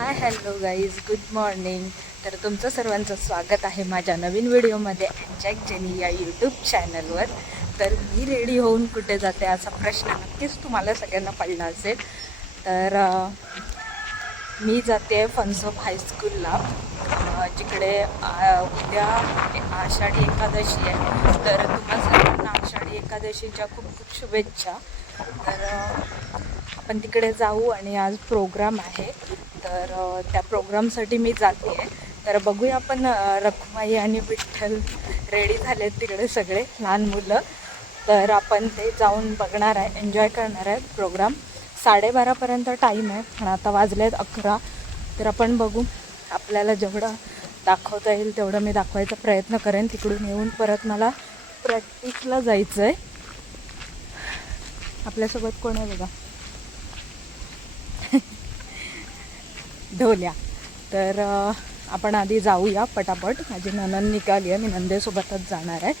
Hi hello guys good morning तर तुमचं सर्वांचं स्वागत आहे माझ्या नवीन व्हिडिओमध्ये जॅक जेनी या यूट्यूब चॅनलवर तर मी रेडी होऊन कुठे जाते असा प्रश्न नक्कीच तुम्हाला सगळ्यांना पडला असेल. तर मी जाते फन्सोप हायस्कूलला जिकडे उद्या आषाढी एकादशी आहे. तर तुम्हा सर्वांना आषाढी एकादशीच्या खूप खूप शुभेच्छा. तर आपण तिकडे जाऊ आणि आज प्रोग्राम आहे. तर त्या प्रोग्रामसाठी मी जाते. आहे तर बघूया आपण रखुमाई आणि विठ्ठल रेडी झालेत तिकडे सगळे लहान मुलं. तर आपण ते जाऊन बघणार आहे एन्जॉय करणार आहे प्रोग्राम. साडेबारापर्यंत टाईम आहे पण आता वाजले आहेत अकरा. तर आपण बघू आपल्याला जेवढं दाखवता येईल तेवढं मी दाखवायचा प्रयत्न करेन. तिकडून येऊन परत मला प्रॅक्टिसला जायचं आहे आपल्यासोबत कोण आहे बघा? ढोल्या तर आपण आधी जाऊया पटापट. माझी ननन निघाली आहे. मी नंदेसोबतच जाणार आहे.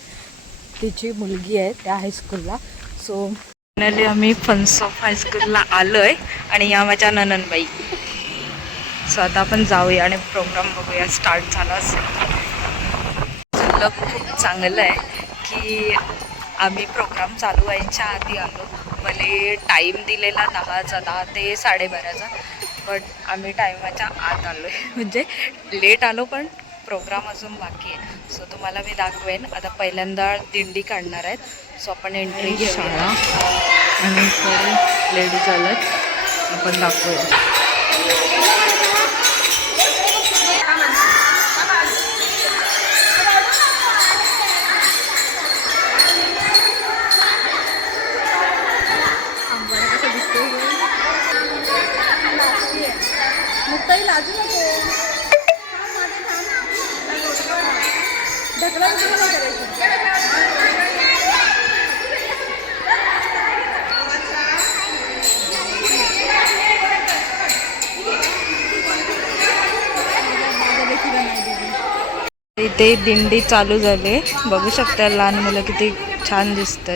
तिची मुलगी आहे त्या हायस्कूलला सो फायनली आम्ही फन्स ऑफ हायस्कूलला आलो आहे आणि या माझ्या नननबाई सो आता आपण जाऊया आणि प्रोग्राम बघूया. स्टार्ट झाला असेल. झालं खूप चांगलं आहे की आम्ही प्रोग्राम चालू व्हायच्या आधी आलो. मला टाईम दिलेला दहाचा दहा ते साडेबाराचा. बट आम्ही टायमाच्या आत आलो आहे म्हणजे लेट आलो पण प्रोग्राम अजून बाकी आहे. सो तुम्हाला मी दाखवेन. आता पहिल्यांदा दिंडी काढणार आहेत. सो आपण एंट्री शाळा. आणि लेडीज आल्यात आपण दाखवूया. इथे दिंडी चालू झाली. बघू शकता लहान मुलं किती छान दिसत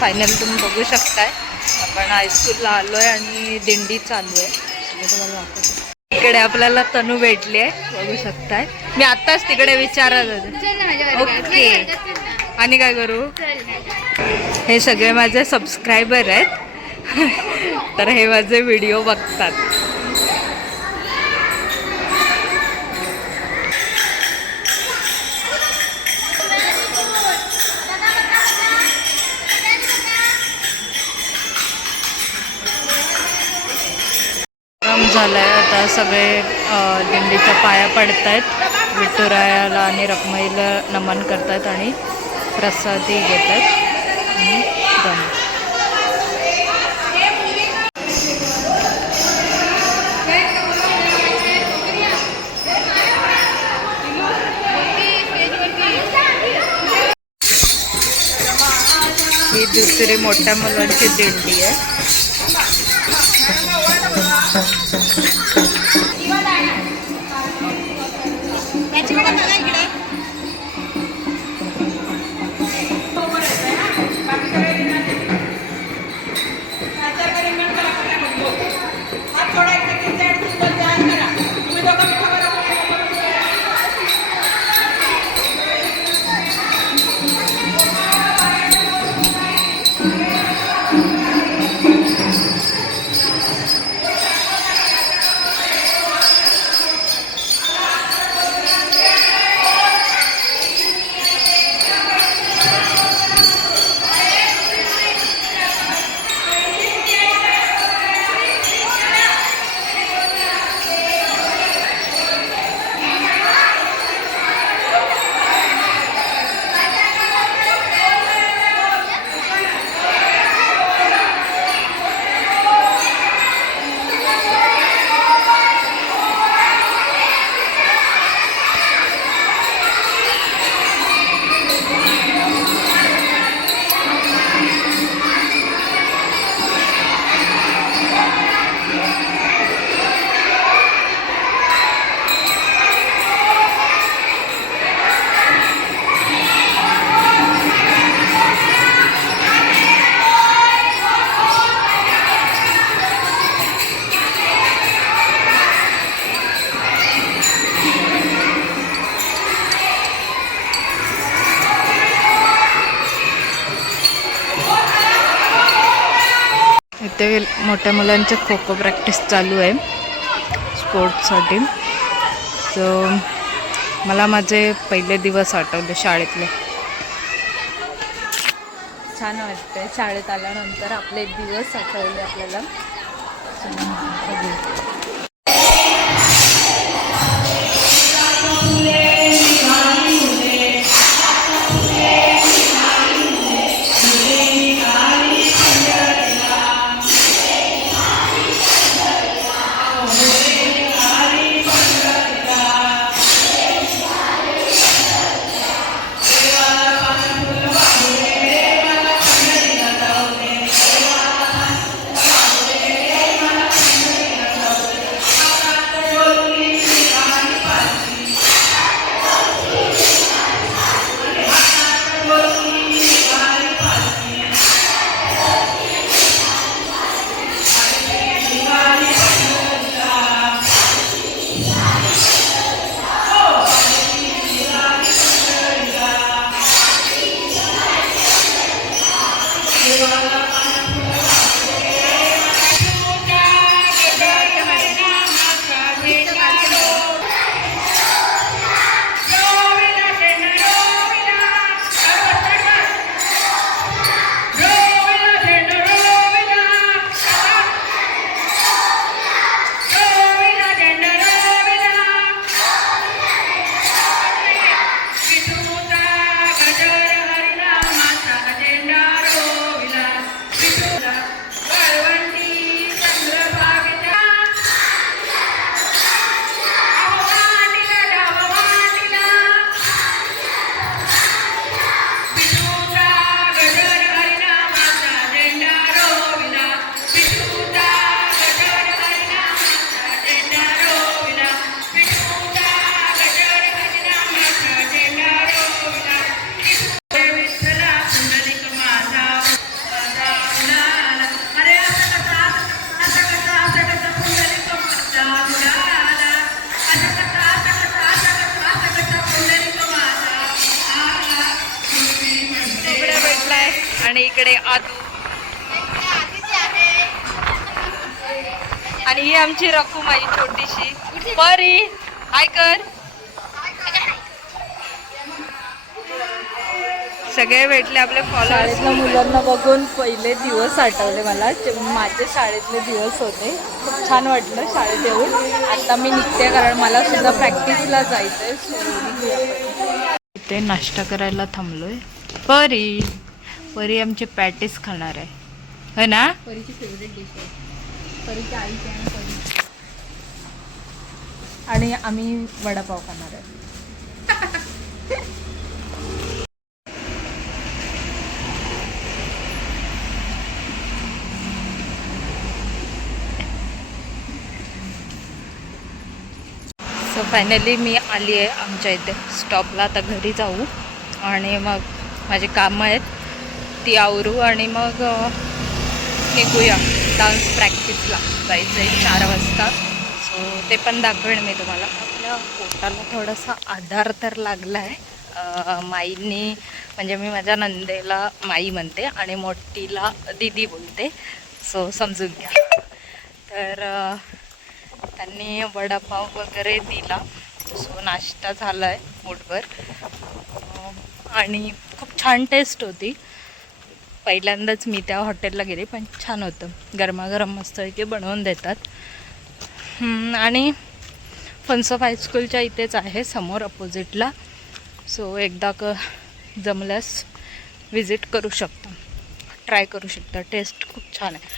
फायनल तुम्ही बघू शकताय. आपण हायस्कूलला आलो आहे आणि दिंडी चालू आहे. मी तुम्हाला दाखवतो. इकडे आपल्याला तनू भेटली आहे. बघू शकताय. मी आत्ताच तिकडे विचारत होते. ओके आणि काय करू? हे सगळे माझे सबस्क्रायबर आहेत. तर हे माझे व्हिडिओ बघतात. सगळे दिंडीच्या पाया पडत आहेत विठुरायाला आणि रखमाईला नमन करतात आणि प्रसादी घेतात आणि ही दुसरी मोठ्या मुलांची दिंडी आहे. इथे मोठ्या मुलांचे खो खो प्रॅक्टिस चालू आहे स्पोर्ट्ससाठी. सो मला माझे पहिले दिवस आठवले शाळेतले. छान वाटतंय. शाळेत आल्यानंतर आपले दिवस आठवले आपल्याला. इकडे आदू आणि ही आमची रकुमाई छोटीशी. परी हाय कर. सगळे भेटले आपले शाळेतल्या मुलांना बघून पहिले दिवस आठवले मला. माझे शाळेतले दिवस होते. खूप छान वाटलं शाळेत येऊन. आता मी निघते कारण मला सुद्धा प्रॅक्टिसला जायचंय. इथे नाश्ता करायला थांबलोय. परी. परी आमची पॅटीस खाणार आहे. हो ना? परीची फेवरेट डिश आहे. परीच्या आईची आणि परी आणि आम्ही वडापाव खाणार आहे. सो फायनली मी आली आहे आमच्या इथे स्टॉपला आता घरी जाऊ. आणि मग माझी कामं आहेत. ती आवरू आणि मग निघूया. डान्स प्रॅक्टिसला जायचं आहे चार वाजता. सो ते पण दाखवेन मी तुम्हाला. आपल्या पोटाला थोडासा आधार तर लागला आहे माईनी म्हणजे मी माझ्या नंदेला माई म्हणते आणि मोठीला दिदी बोलते. सो समजून घ्या. तर त्यांनी वडापाव वगैरे दिला. सो नाश्ता झाला आहे पोटभर आणि खूप छान टेस्ट होती. पहिल्यांदाच मी त्या हॉटेलला गेले पण छान होतं. गरमागरम मस्त इथे बनवून देतात. आणि फन्स ऑफ हायस्कूलच्या इथेच आहे समोर अपोजिटला. सो एकदा क जमल्यास विजिट करू शकता. ट्राय करू शकता. टेस्ट खूप छान आहे.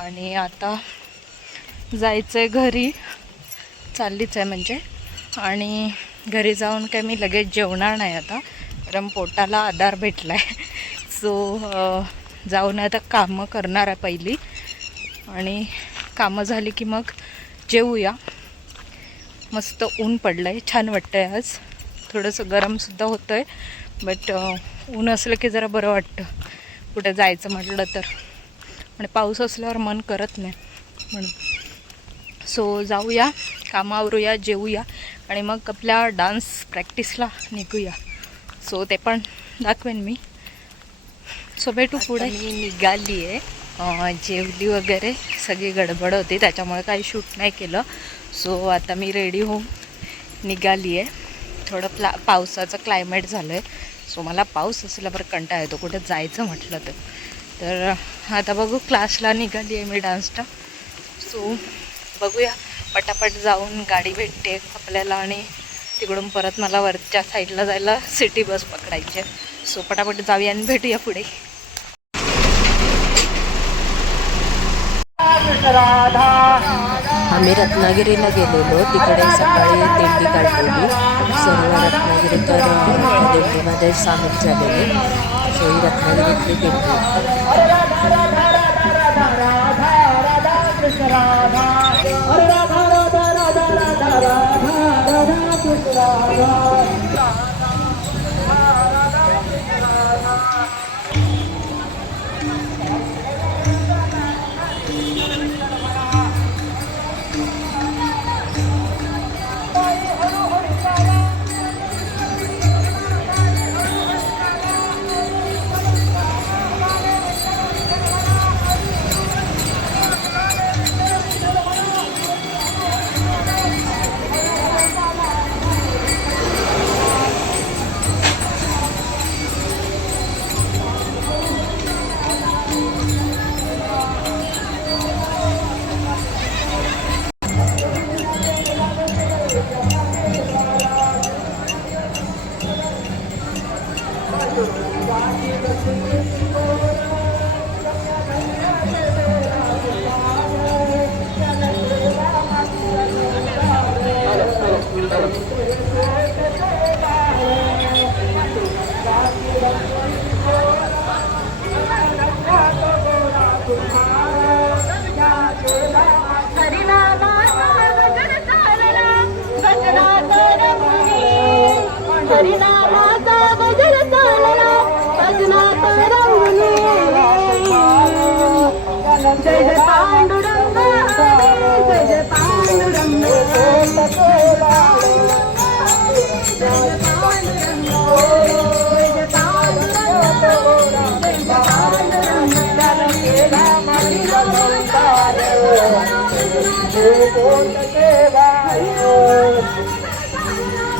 आणि आता जायचं आहे घरी. चाललीच आहे म्हणजे. आणि घरी जाऊन काय मी लगेच जेवणार नाही आता. कारण पोटाला आधार भेटला आहे सो जाऊन आता कामं करणार आहे पहिली. आणि कामं झाली की मग जेवूया. मस्त ऊन पडलं आहे छान वाटतं आहे आज. थोडंसं गरमसुद्धा होतं आहे बट ऊन असलं की जरा बरं वाटतं. कुठे जायचं म्हटलं तर. आणि पाऊस असल्यावर मन करत नाही म्हणून. सो जाऊया कामावरूया जेवूया. आणि मग आपल्या डान्स प्रॅक्टिसला निघूया. सो ते पण दाखवेन मी. सो भेटू पुढे? मी निघाली आहे जेवली वगैरे सगळी गडबड होती त्याच्यामुळे काही शूट नाही केलं. सो आता मी रेडी होऊन निघाली आहे थोडं प्ला पावसाचं क्लायमेट झालं आहे सो मला पाऊस असल्यावर कंटाळा येतो. कुठं जायचं म्हटलं तर. तर आता बघू क्लासला निघाली आहे मी डान्सला सो बघूया. पटापट जाऊन गाडी भेटते आपल्याला आणि तिकडून परत मला वरच्या साईडला जायला सिटी बस पकडायची आहे. सो पटापट जाऊया आणि भेटूया पुढे. आम्ही रत्नागिरीला गेलेलो तिकडे सकाळी दिंडी काढलेली सर्व रत्नागिरी तर दिंडीमध्ये सामील झालेले सो ही रत्नागिरीतली दिंडी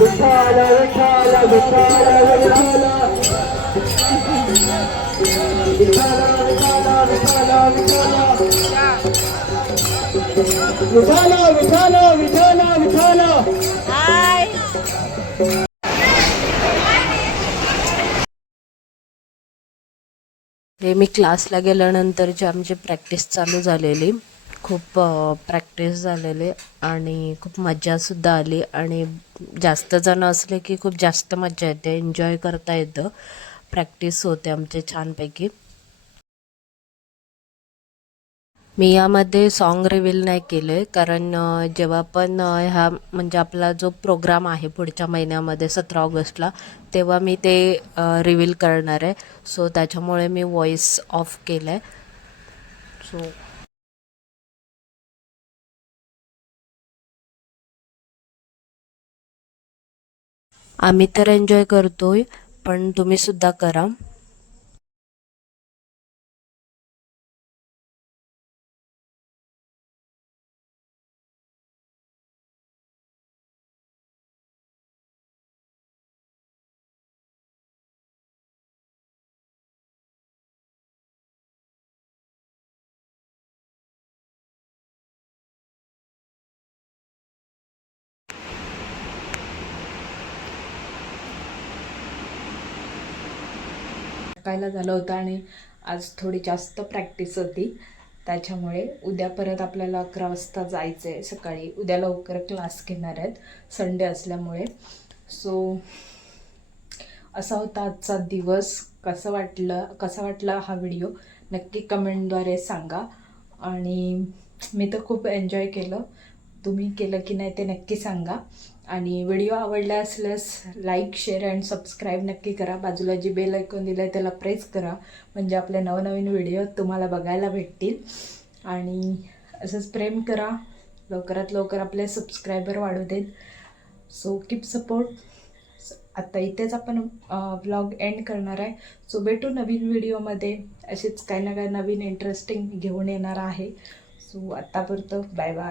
विठाला विठाला विठाला विठाला विठाला विठाला विठाला विठाला हे मी क्लासला गेल्यानंतरची आमची प्रॅक्टिस चालू झालेली खूप प्रॅक्टिस झालेली आणि खूप मज्जासुद्धा आली आणि जास्त जण असले की खूप जास्त मज्जा येते. एन्जॉय करता येतं. प्रॅक्टिस होते आमचे छानपैकी. मी यामध्ये सॉन्ग रिव्हील नाही केले कारण जेव्हा पण ह्या म्हणजे आपला जो प्रोग्राम आहे पुढच्या महिन्यामध्ये सतरा ऑगस्टला तेव्हा मी ते रिव्हील करणार आहे. सो त्याच्यामुळे मी व्हॉईस ऑफ केलं आहे सो आम्ही तर एन्जॉय करतो आहे पण तुम्हीसुद्धा करा. सकाळला झालं होतं आणि आज थोडी जास्त प्रॅक्टिस होती. त्याच्यामुळे उद्या परत आपल्याला अकरा वाजता जायचं आहे सकाळी. उद्या लवकर क्लास घेणार आहेत. संडे असल्यामुळे. सो असा होता आजचा दिवस. कसं वाटलं कसा वाटला हा व्हिडिओ नक्की कमेंटद्वारे सांगा. आणि मी तर खूप एन्जॉय केलं. तुम्ही केलं की नाही ते नक्की सांगा. आणि व्हिडिओ आवडला असल्यास लाईक शेअर अँड सबस्क्राईब नक्की करा. बाजूला जी बेल ऐकून दिलं आहे त्याला प्रेस करा. म्हणजे आपले नवनवीन व्हिडिओ तुम्हाला बघायला भेटतील. आणि असंच प्रेम करा. लवकरात लवकर आपले सबस्क्रायबर वाढू देत. सो कीप सपोर्ट आता इथेच आपण ब्लॉग एंड करणार आहे. सो भेटू नवीन व्हिडिओमध्ये असेच काही ना काही नवीन इंटरेस्टिंग घेऊन येणार आहे. So आत्तापुरतं bye bye